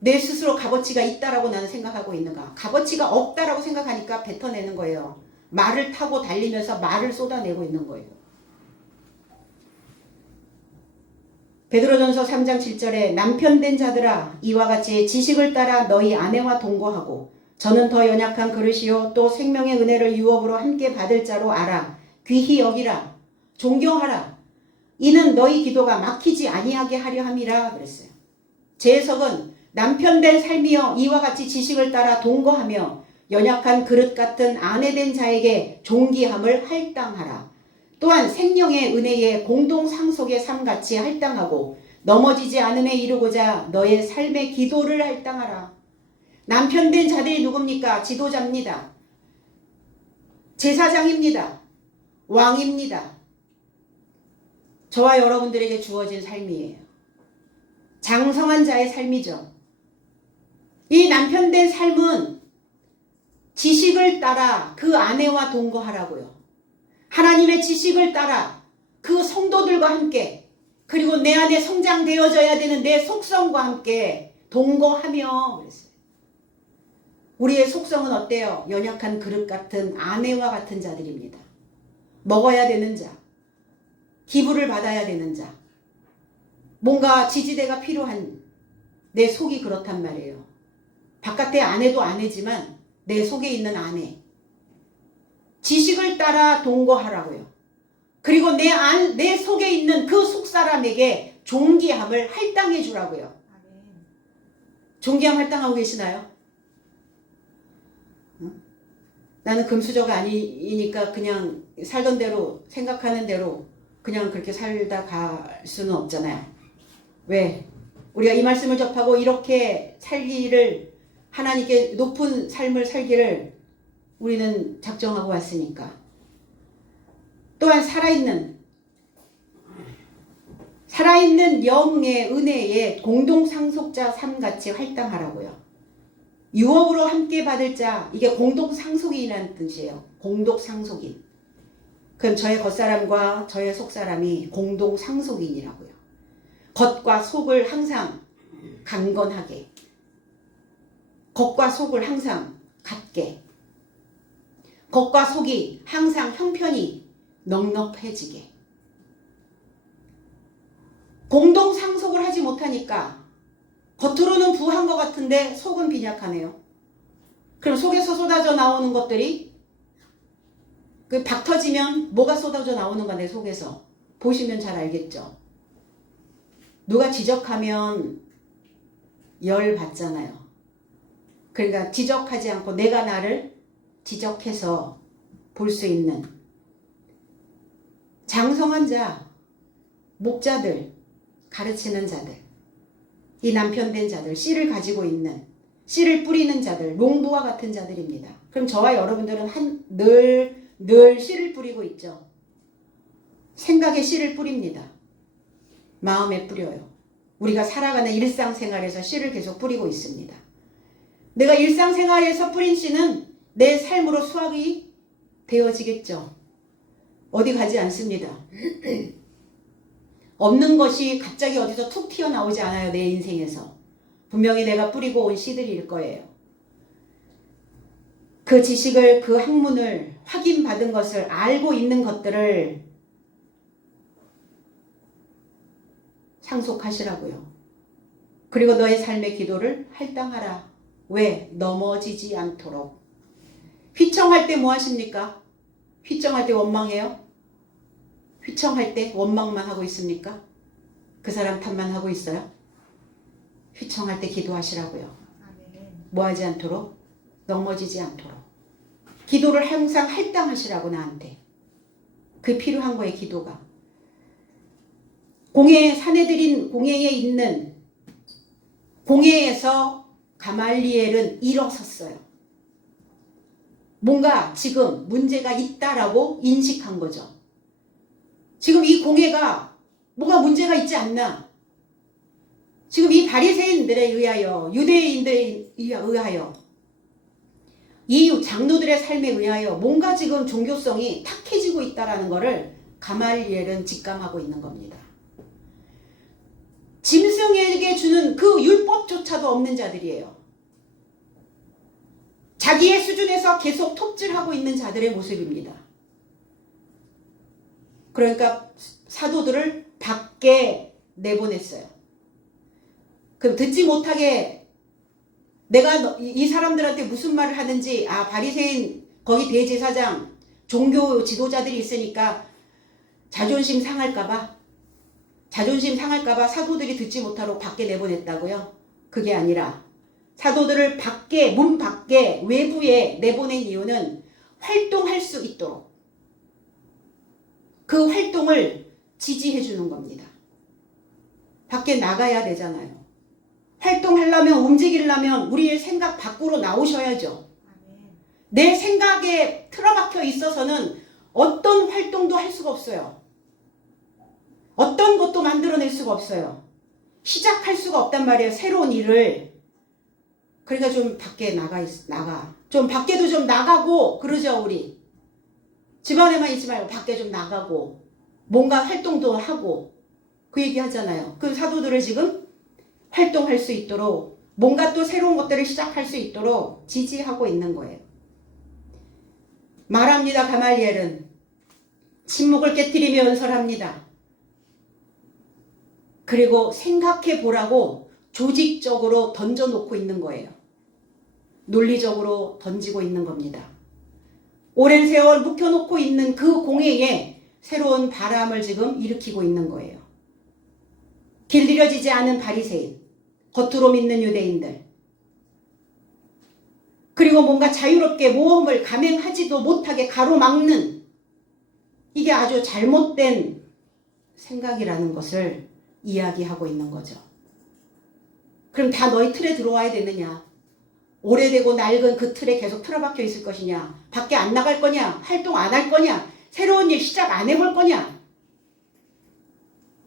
내 스스로 값어치가 있다라고 나는 생각하고 있는가. 값어치가 없다라고 생각하니까 뱉어내는 거예요. 말을 타고 달리면서 말을 쏟아내고 있는 거예요. 베드로전서 3장 7절에 남편된 자들아 이와 같이 지식을 따라 너희 아내와 동거하고 저는 더 연약한 그릇이요 또 생명의 은혜를 유업으로 함께 받을 자로 알아. 귀히 여기라. 존경하라. 이는 너희 기도가 막히지 아니하게 하려 함이라 그랬어요. 제 해석은 남편된 삶이여 이와 같이 지식을 따라 동거하며 연약한 그릇 같은 아내된 자에게 존귀함을 할당하라. 또한 생명의 은혜의 공동 상속의 삶같이 할당하고 넘어지지 않음에 이루고자 너의 삶의 기도를 할당하라. 남편된 자들이 누굽니까? 지도자입니다. 제사장입니다. 왕입니다. 저와 여러분들에게 주어진 삶이에요. 장성한 자의 삶이죠. 이 남편된 삶은 지식을 따라 그 아내와 동거하라고요. 하나님의 지식을 따라 그 성도들과 함께 그리고 내 안에 성장되어져야 되는 내 속성과 함께 동거하며 그랬어요. 우리의 속성은 어때요? 연약한 그릇 같은 아내와 같은 자들입니다. 먹어야 되는 자, 기부를 받아야 되는 자, 뭔가 지지대가 필요한 내 속이 그렇단 말이에요. 바깥의 아내도 아내지만 내 속에 있는 아내. 지식을 따라 동거하라고요. 그리고 내 속에 있는 그 속사람에게 존귀함을 할당해 주라고요. 존귀함 할당하고 계시나요? 나는 금수저가 아니니까 그냥 살던 대로 생각하는 대로 그냥 그렇게 살다 갈 수는 없잖아요. 왜? 우리가 이 말씀을 접하고 이렇게 살기를 하나님께 높은 삶을 살기를 우리는 작정하고 왔으니까. 또한 살아있는 영의 은혜의 공동상속자 삶같이 활당하라고요. 유업으로 함께 받을 자, 이게 공동상속인이라는 뜻이에요. 공동상속인. 그럼 저의 겉사람과 저의 속사람이 공동상속인이라고요. 겉과 속을 항상 강건하게, 겉과 속을 항상 같게, 겉과 속이 항상 형편이 넉넉해지게. 공동상속을 하지 못하니까 겉으로는 부한 것 같은데 속은 빈약하네요. 그럼 속에서 쏟아져 나오는 것들이 그 박 터지면 뭐가 쏟아져 나오는가 내 속에서 보시면 잘 알겠죠. 누가 지적하면 열 받잖아요. 그러니까 지적하지 않고 내가 나를 지적해서 볼 수 있는 장성한 자, 목자들, 가르치는 자들, 이 남편된 자들, 씨를 가지고 있는 씨를 뿌리는 자들, 농부와 같은 자들입니다. 그럼 저와 여러분들은 늘 씨를 뿌리고 있죠. 생각에 씨를 뿌립니다. 마음에 뿌려요. 우리가 살아가는 일상생활에서 씨를 계속 뿌리고 있습니다. 내가 일상생활에서 뿌린 씨는 내 삶으로 수확이 되어지겠죠. 어디 가지 않습니다. 없는 것이 갑자기 어디서 툭 튀어나오지 않아요. 내 인생에서. 분명히 내가 뿌리고 온 씨들일 거예요. 그 지식을, 그 학문을 확인받은 것을, 알고 있는 것들을 상속하시라고요. 그리고 너의 삶의 기도를 할당하라. 왜? 넘어지지 않도록. 휘청할 때 뭐 하십니까? 휘청할 때 원망해요? 휘청할 때 원망만 하고 있습니까? 그 사람 탓만 하고 있어요? 휘청할 때 기도하시라고요. 뭐 하지 않도록? 넘어지지 않도록. 기도를 항상 할당하시라고 나한테. 그 필요한 거예요, 기도가. 사내들인 공회에 있는 공회에서 가말리엘은 일어섰어요. 뭔가 지금 문제가 있다라고 인식한 거죠. 지금 이 공회가 뭐가 문제가 있지 않나? 지금 이 바리새인들에 의하여, 유대인들에 의하여, 이 장로들의 삶에 의하여 뭔가 지금 종교성이 탁해지고 있다라는 것을 가말리엘은 직감하고 있는 겁니다. 짐승에게 주는 그 율법조차도 없는 자들이에요. 자기의 수준에서 계속 톱질하고 있는 자들의 모습입니다. 그러니까 사도들을 밖에 내보냈어요. 그럼 듣지 못하게 내가 이 사람들한테 무슨 말을 하는지, 바리새인 거기 대제사장 종교 지도자들이 있으니까 자존심 상할까봐 사도들이 듣지 못하도록 밖에 내보냈다고요? 그게 아니라 사도들을 밖에, 문 밖에, 외부에 내보낸 이유는 활동할 수 있도록 그 활동을 지지해 주는 겁니다. 밖에 나가야 되잖아요. 활동하려면, 움직이려면 우리의 생각 밖으로 나오셔야죠. 내 생각에 틀어박혀 있어서는 어떤 활동도 할 수가 없어요. 어떤 것도 만들어낼 수가 없어요. 시작할 수가 없단 말이에요. 새로운 일을. 그러니까 좀 밖에 나가. 좀 밖에도 좀 나가고 그러죠, 우리. 집안에만 있지 말고 밖에 좀 나가고 뭔가 활동도 하고 그 얘기 하잖아요. 그 사도들을 지금 활동할 수 있도록 뭔가 또 새로운 것들을 시작할 수 있도록 지지하고 있는 거예요. 말합니다. 가말리엘은 침묵을 깨트리며 연설합니다. 그리고 생각해 보라고 조직적으로 던져놓고 있는 거예요. 논리적으로 던지고 있는 겁니다. 오랜 세월 묵혀놓고 있는 그 공회에 새로운 바람을 지금 일으키고 있는 거예요. 길들여지지 않은 바리새인, 겉으로 믿는 유대인들, 그리고 뭔가 자유롭게 모험을 감행하지도 못하게 가로막는, 이게 아주 잘못된 생각이라는 것을 이야기하고 있는 거죠. 그럼 다 너희 틀에 들어와야 되느냐? 오래되고 낡은 그 틀에 계속 틀어박혀 있을 것이냐? 밖에 안 나갈 거냐? 활동 안 할 거냐? 새로운 일 시작 안 해볼 거냐?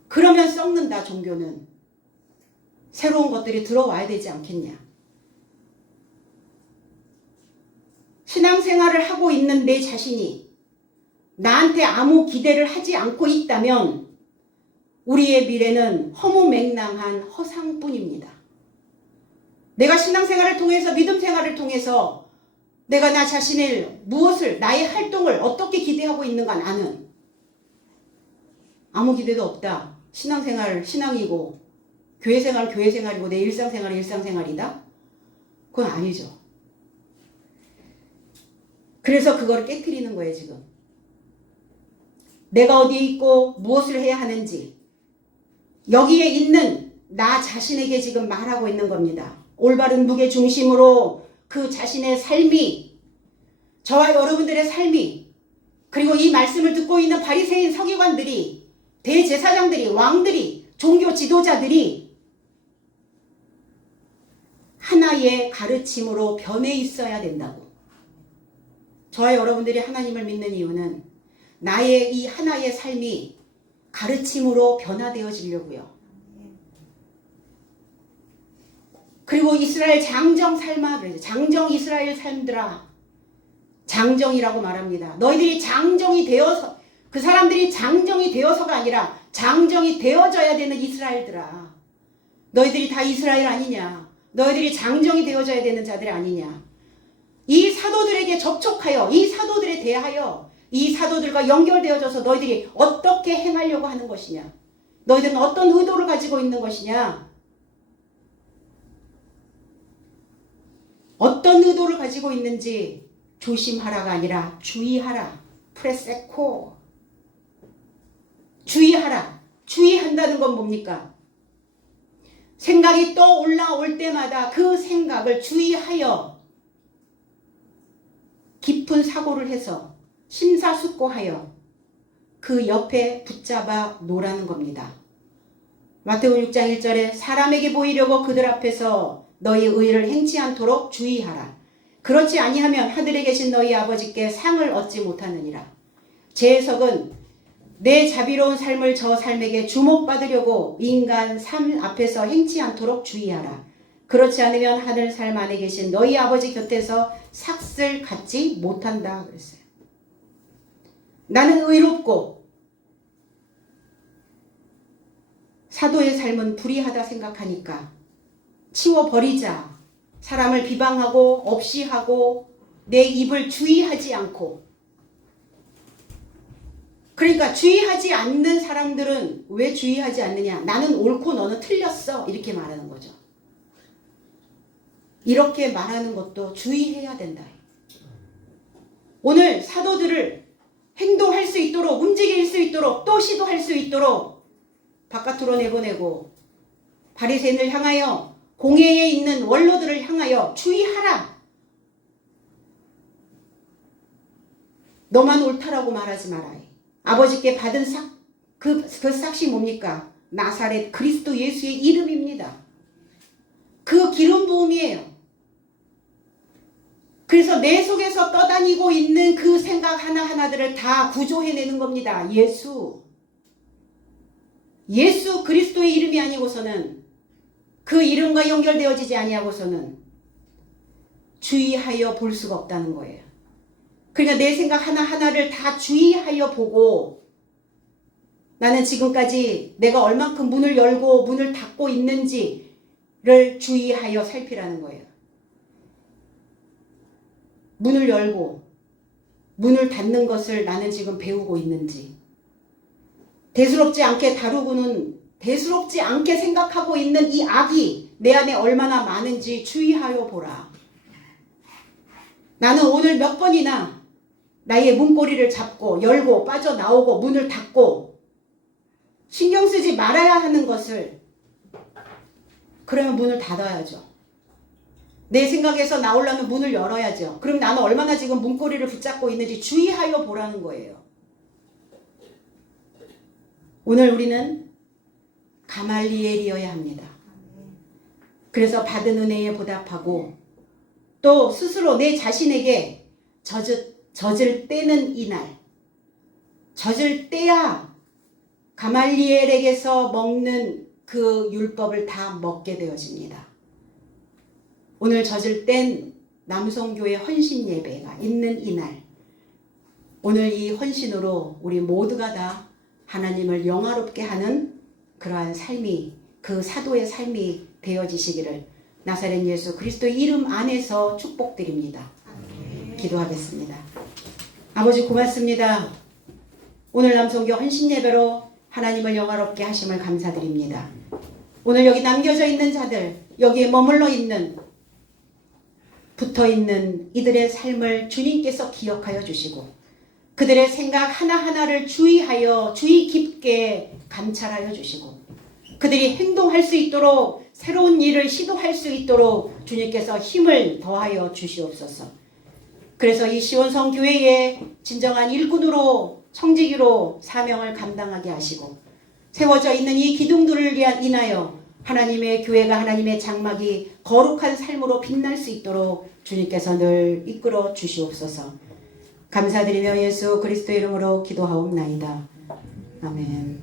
그러면 썩는다, 종교는. 새로운 것들이 들어와야 되지 않겠냐? 신앙생활을 하고 있는 내 자신이 나한테 아무 기대를 하지 않고 있다면 우리의 미래는 허무맹랑한 허상뿐입니다. 내가 신앙생활을 통해서, 믿음생활을 통해서 내가 나 자신을 무엇을, 나의 활동을 어떻게 기대하고 있는가, 나는 아무 기대도 없다. 신앙생활 신앙이고 교회생활 교회생활이고 내 일상생활 일상생활이다? 그건 아니죠. 그래서 그걸 깨트리는 거예요, 지금. 내가 어디에 있고 무엇을 해야 하는지 여기에 있는 나 자신에게 지금 말하고 있는 겁니다. 올바른 무게 중심으로 그 자신의 삶이, 저와 여러분들의 삶이, 그리고 이 말씀을 듣고 있는 바리새인 서기관들이, 대제사장들이, 왕들이, 종교 지도자들이 하나의 가르침으로 변해 있어야 된다고. 저와 여러분들이 하나님을 믿는 이유는 나의 이 하나의 삶이 가르침으로 변화되어지려고요. 그리고 이스라엘 장정 삶아, 장정 이스라엘 삶들아, 장정이라고 말합니다. 너희들이 장정이 되어서, 그 사람들이 장정이 되어서가 아니라 장정이 되어져야 되는 이스라엘들아. 너희들이 다 이스라엘 아니냐? 너희들이 장정이 되어져야 되는 자들 아니냐? 이 사도들에게 접촉하여, 이 사도들에 대하여, 이 사도들과 연결되어져서 너희들이 어떻게 행하려고 하는 것이냐? 너희들은 어떤 의도를 가지고 있는 것이냐? 어떤 의도를 가지고 있는지 조심하라가 아니라 주의하라. 프레세코. 주의하라. 주의한다는 건 뭡니까? 생각이 또 올라올 때마다 그 생각을 주의하여 깊은 사고를 해서 심사숙고하여 그 옆에 붙잡아 놓으라는 겁니다. 마태복음 6장 1절에 사람에게 보이려고 그들 앞에서 너희 의를 행치 않도록 주의하라. 그렇지 아니하면 하늘에 계신 너희 아버지께 상을 얻지 못하느니라. 제 해석은 내 자비로운 삶을 저 삶에게 주목받으려고 인간 삶 앞에서 행치 않도록 주의하라. 그렇지 않으면 하늘 삶 안에 계신 너희 아버지 곁에서 삭슬 갖지 못한다 그랬어요. 나는 의롭고 사도의 삶은 불의하다 생각하니까 치워버리자. 사람을 비방하고 없이 하고 내 입을 주의하지 않고. 그러니까 주의하지 않는 사람들은 왜 주의하지 않느냐? 나는 옳고 너는 틀렸어. 이렇게 말하는 거죠. 이렇게 말하는 것도 주의해야 된다. 오늘 사도들을 행동할 수 있도록, 움직일 수 있도록, 또 시도할 수 있도록 바깥으로 내보내고 바리새인을 향하여, 공회에 있는 원로들을 향하여 주의하라. 너만 옳다라고 말하지 마라. 아버지께 받은 그 삭이 뭡니까? 나사렛 그리스도 예수의 이름입니다. 그 기름 부음이에요. 그래서 내 속에서 떠다니고 있는 그 생각 하나하나들을 다 구조해내는 겁니다. 예수 그리스도의 이름이 아니고서는, 그 이름과 연결되어지지 아니하고서는 주의하여 볼 수가 없다는 거예요. 그러니까 내 생각 하나하나를 다 주의하여 보고, 나는 지금까지 내가 얼만큼 문을 열고 문을 닫고 있는지를 주의하여 살피라는 거예요. 문을 열고 문을 닫는 것을 나는 지금 배우고 있는지, 대수롭지 않게 다루고는, 대수롭지 않게 생각하고 있는 이 악이 내 안에 얼마나 많은지 주의하여 보라. 나는 오늘 몇 번이나 나의 문고리를 잡고 열고 빠져나오고 문을 닫고 신경 쓰지 말아야 하는 것을, 그러면 문을 닫아야죠. 내 생각에서 나오려면 문을 열어야죠. 그럼 나는 얼마나 지금 문고리를 붙잡고 있는지 주의하여 보라는 거예요. 오늘 우리는 가말리엘이어야 합니다. 그래서 받은 은혜에 보답하고 또 스스로 내 자신에게 젖을 떼는 이날, 젖을 떼야 가말리엘에게서 먹는 그 율법을 다 먹게 되어집니다. 오늘 젖을 뗀 남성교회 헌신 예배가 있는 이날, 오늘 이 헌신으로 우리 모두가 다 하나님을 영화롭게 하는 그러한 삶이, 그 사도의 삶이 되어지시기를 나사렛 예수 그리스도의 이름 안에서 축복드립니다. 기도하겠습니다. 아버지 고맙습니다. 오늘 남성교 헌신 예배로 하나님을 영화롭게 하심을 감사드립니다. 오늘 여기 남겨져 있는 자들, 여기에 머물러 있는, 붙어 있는 이들의 삶을 주님께서 기억하여 주시고 그들의 생각 하나하나를 주의하여 주의 깊게 감찰하여 주시고 그들이 행동할 수 있도록, 새로운 일을 시도할 수 있도록 주님께서 힘을 더하여 주시옵소서. 그래서 이 시온성 교회의 진정한 일꾼으로, 청지기로 사명을 감당하게 하시고 세워져 있는 이 기둥들을 인하여 하나님의 교회가 하나님의 장막이 거룩한 삶으로 빛날 수 있도록 주님께서 늘 이끌어 주시옵소서. 감사드리며 예수 그리스도의 이름으로 기도하옵나이다. 아멘.